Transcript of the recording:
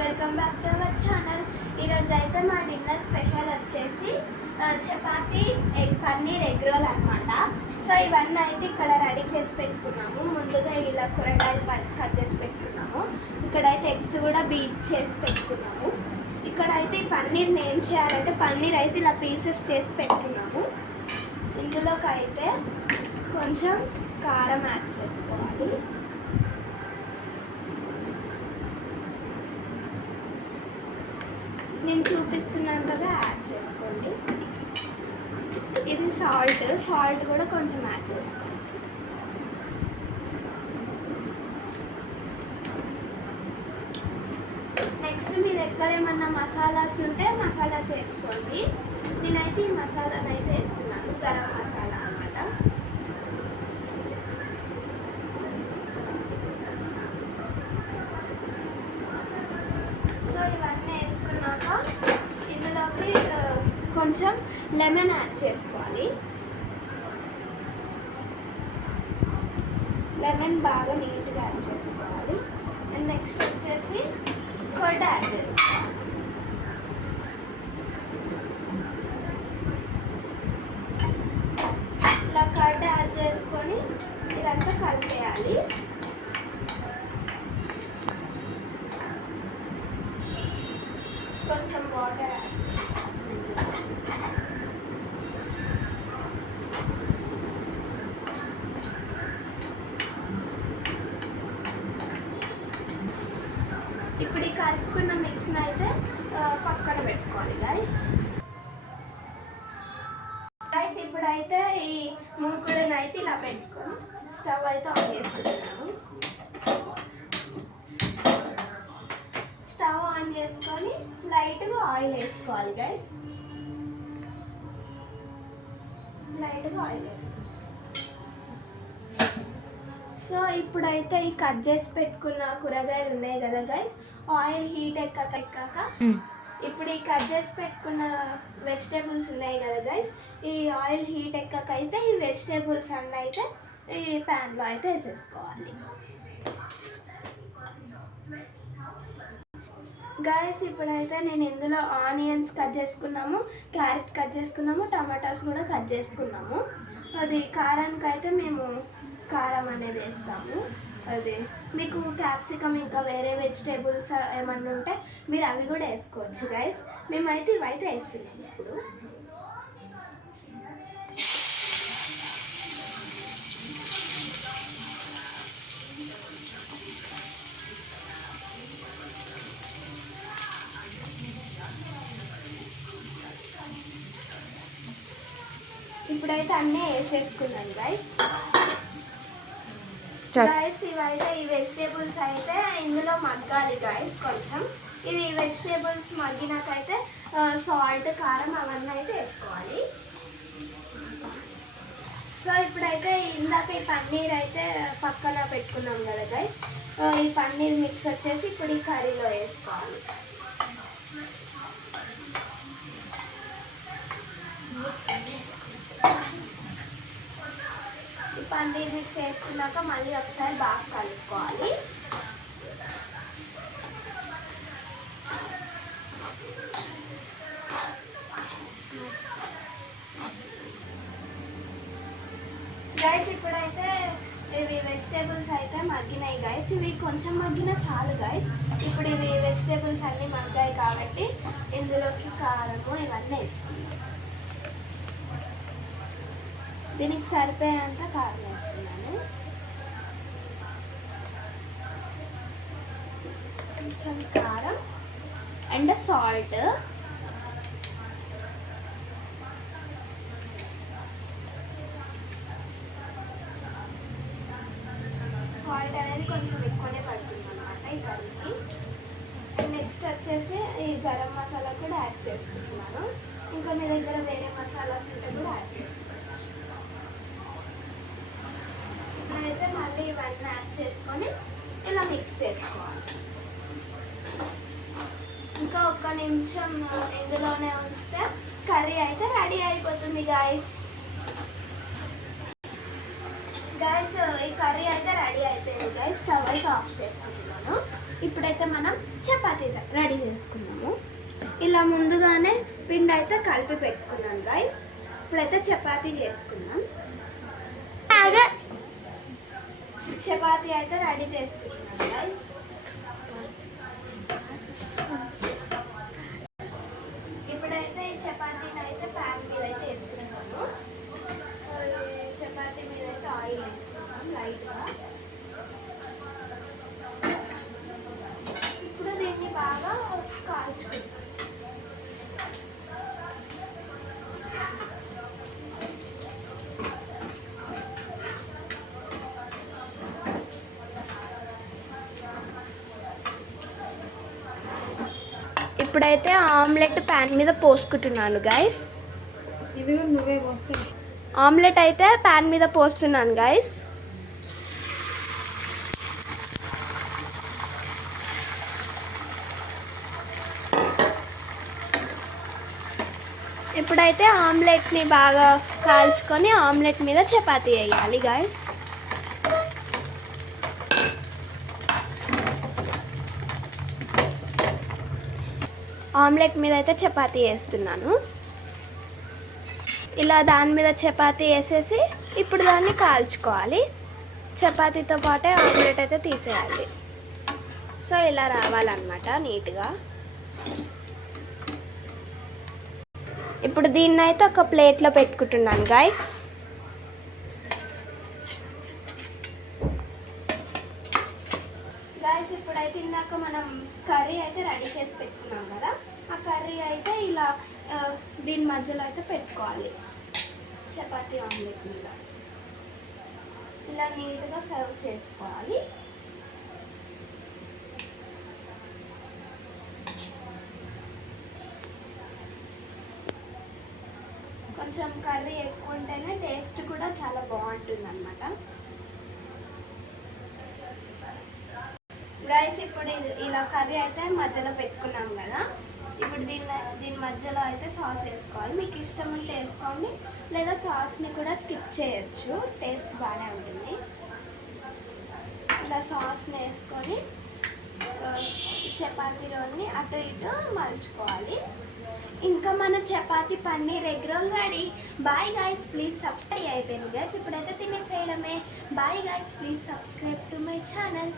Welcome back to our channel. ఈరోజు అయితే మా డిన్నర్ స్పెషల్ వచ్చేసి చపాతీ పన్నీర్ ఎగ్ రోల్ అనమాట. సో ఇవన్నీ అయితే ఇక్కడ రెడీ చేసి పెట్టుకున్నాము. ముందుగా ఇలా కూరగాయలు కట్ చేసి పెట్టుకున్నాము. ఇక్కడైతే ఎగ్స్ కూడా బీట్ చేసి పెట్టుకున్నాము. ఇక్కడైతే ఈ పన్నీర్ని ఏం చేయాలంటే పన్నీర్ అయితే ఇలా పీసెస్ చేసి పెట్టుకున్నాము. ఇందులోకి అయితే కొంచెం కారం యాడ్ చేసుకోవాలి. నేను చూపిస్తున్నంతగా యాడ్ చేసుకోండి. ఇది సాల్ట్ కూడా కొంచెం యాడ్ చేసుకోండి. నెక్స్ట్ మీ దగ్గర ఏమన్నా మసాలాస్ ఉంటే మసాలాస్ వేసుకోండి. నేనైతే ఈ మసాలాను అయితే వేస్తున్నాను, గరం మసాలా అన్నమాట. సో ఇవన్నీ వేసుకున్నాక ఇందులోకి కొంచెం లెమన్ యాడ్ చేసుకోవాలి. లెమన్ బాగా నీట్గా యాడ్ చేసుకోవాలి. అండ్ నెక్స్ట్ వచ్చేసి కర్డ్ యాడ్ చేసుకోవాలి. ఇలా కర్డ్ యాడ్ చేసుకొని ఇదంతా కలిపేయాలి. కొంచెం వాటర్ యాడ్ ఇప్పుడు ఈ కలుపుకున్న మిక్స్ని అయితే పక్కన పెట్టుకోవాలి గైస్. ఇప్పుడైతే ఈ మూకుడుని అయితే ఇలా పెట్టుకొని స్టవ్ అయితే ఆన్ చేసుకుంటున్నాము. స్టవ్ ఆన్ చేసుకొని లైట్గా ఆయిల్ వేసుకోవాలి గైస్. లైట్గా ఆయిల్ వేసుకోవాలి. సో ఇప్పుడైతే ఈ కట్ చేసి పెట్టుకున్న కూరగాయలు ఉన్నాయి కదా గైస్, ఆయిల్ హీట్ ఎక్కాక ఇప్పుడు ఈ కట్ చేసి పెట్టుకున్న వెజిటేబుల్స్ ఉన్నాయి కదా గైస్, ఈ ఆయిల్ హీట్ ఎక్కాక అయితే ఈ వెజిటేబుల్స్ అన్నీ అయితే ఈ ప్యాన్లో అయితే వేసేసుకోవాలి. గైస్ ఇప్పుడైతే నేను ఇందులో ఆనియన్స్ కట్ చేసుకున్నాము, క్యారెట్ కట్ చేసుకున్నాము, టమాటాస్ కూడా కట్ చేసుకున్నాము. అది కారానికి అయితే మేము కారం అనేది వేస్తాము. అదే మీకు క్యాప్సికమ్ ఇంకా వేరే వెజిటేబుల్స్ ఏమన్నా ఉంటే మీరు అవి కూడా వేసుకోవచ్చు గైస్. మేమైతే ఇవైతే వేస్తున్నాము. ఇప్పుడైతే అన్నీ వేసేసుకున్నాను గైస్. ఇవైతే ఈ వెజిటేబుల్స్ అయితే ఇందులో మగ్గాలి గైస్. కొంచెం ఇవి వెజిటేబుల్స్ మగ్గినాకైతే సాల్ట్ కారం అవన్నీ అయితే వేసుకోవాలి. సో ఇప్పుడైతే ఇందాక ఈ పన్నీర్ అయితే పక్కన పెట్టుకున్నాం కదా గైస్, ఈ పన్నీర్ మిక్స్ వచ్చేసి ఇప్పుడు ఈ కర్రీలో వేసుకోవాలి. పన్నీర్ మిక్స్ వేసుకున్నాక మళ్ళీ ఒకసారి బాగా కలుపుకోవాలి. గైస్ ఇప్పుడైతే ఇవి వెజిటేబుల్స్ అయితే మగ్గినాయి గైస్. ఇవి కొంచెం మగ్గినా చాలు గైస్. ఇప్పుడు ఇవి వెజిటేబుల్స్ అన్నీ మగ్గాయి కాబట్టి ఇందులోకి కారము ఇవన్నీ వేసుకుందాం. దీనికి సరిపోయేంత కారం వేస్తున్నాను. కొంచెం కారం అండ్ సాల్ట్. సాల్ట్ అనేది కొంచెం ఎక్కువనే పడుతుంది అన్నమాట ఈ కర్రీకి. అండ్ నెక్స్ట్ వచ్చేసి ఈ గరం మసాలా కూడా యాడ్ చేసుకుంటున్నాను. ఇంకా మీ దగ్గర వేరే మసాలాస్ ఉంటే కూడా యాడ్ చేసుకోవచ్చు. ఇప్పుడైతే మళ్ళీ ఇవన్నీ యాడ్ చేసుకొని ఇలా మిక్స్ చేసుకోవాలి. ఇంకా ఒక్క నిమిషం ఇందులోనే ఉంచితే కర్రీ అయితే రెడీ అయిపోతుంది గైస్. ఈ కర్రీ అయితే రెడీ అయిపోయింది గైస్. స్టవ్ అయితే ఆఫ్ చేసుకుంటున్నాను. ఇప్పుడైతే మనం చపాతీ రెడీ చేసుకున్నాము. ఇలా ముందుగానే పిండి అయితే కలిపి పెట్టుకున్నాం గైస్. ఇప్పుడైతే చపాతీ చేసుకున్నాం. చపాతీ అయితే రెడీ చేసుకుంటున్నాం గైస్. ఇప్పుడైతే ఈ చపాతీని అయితే ప్యాన్ మీద అయితే వేసుకున్నాము. చపాతీ మీద అయితే ఆయిల్ వేసుకున్నాం లైట్గా. ఇప్పుడు దీన్ని బాగా కాల్చుకుంటాం. ఇప్పుడైతే ఆమ్లెట్ ప్యాన్ మీద పోసుకుంటున్నాను గైస్. ఇది నువ్వే పోస్తే ఆమ్లెట్ అయితే ప్యాన్ మీద పోస్తున్నాను గైస్. ఇప్పుడైతే ఆమ్లెట్ని బాగా కాల్చుకొని ఆమ్లెట్ మీద చపాతీ వేయాలి గైస్. ఆమ్లెట్ మీద అయితే చపాతీ వేస్తున్నాను. ఇలా దాని మీద చపాతీ వేసేసి ఇప్పుడు దాన్ని కాల్చుకోవాలి. చపాతీతో పాటే ఆమ్లెట్ అయితే తీసేయాలి. సో ఇలా రావాలన్నమాట నీట్గా. ఇప్పుడు దీన్ని అయితే ఒక ప్లేట్లో పెట్టుకుంటున్నాను గైస్. గైస్ ఇప్పుడైతే ఇందాక మనం కర్రీ అయితే రెడీ చేసి పెట్టుకున్నాం కదా, ఆ కర్రీ అయితే ఇలా దీని మధ్యలో అయితే పెట్టుకోవాలి. చపాతీ ఆమ్లెట్ మీద ఇలా నీట్గా సర్వ్ చేసుకోవాలి. కొంచెం కర్రీ ఎక్కువ ఉంటేనే టేస్ట్ కూడా చాలా బాగుంటుంది అన్నమాట. గైస్ ఇప్పుడు ఇలా కర్రీ అయితే మధ్యలో పెట్టుకున్నాం కదా, ఇప్పుడు దీని మధ్యలో అయితే సాస్ వేసుకోవాలి. మీకు ఇష్టం ఉంటే వేసుకోండి, లేదా సాస్ని కూడా స్కిప్ చేయొచ్చు, టేస్ట్ బాగానే ఉంటుంది. ఇలా సాస్ని వేసుకొని చపాతీ రోల్ని అటు ఇటు మలుచుకోవాలి. ఇంకా మన chapati paneer egg roll ready. Bye guys, please subscribe. అయిపోయింది గైస్, ఇప్పుడైతే తినేసేయడమే. Bye guys, please subscribe to my channel.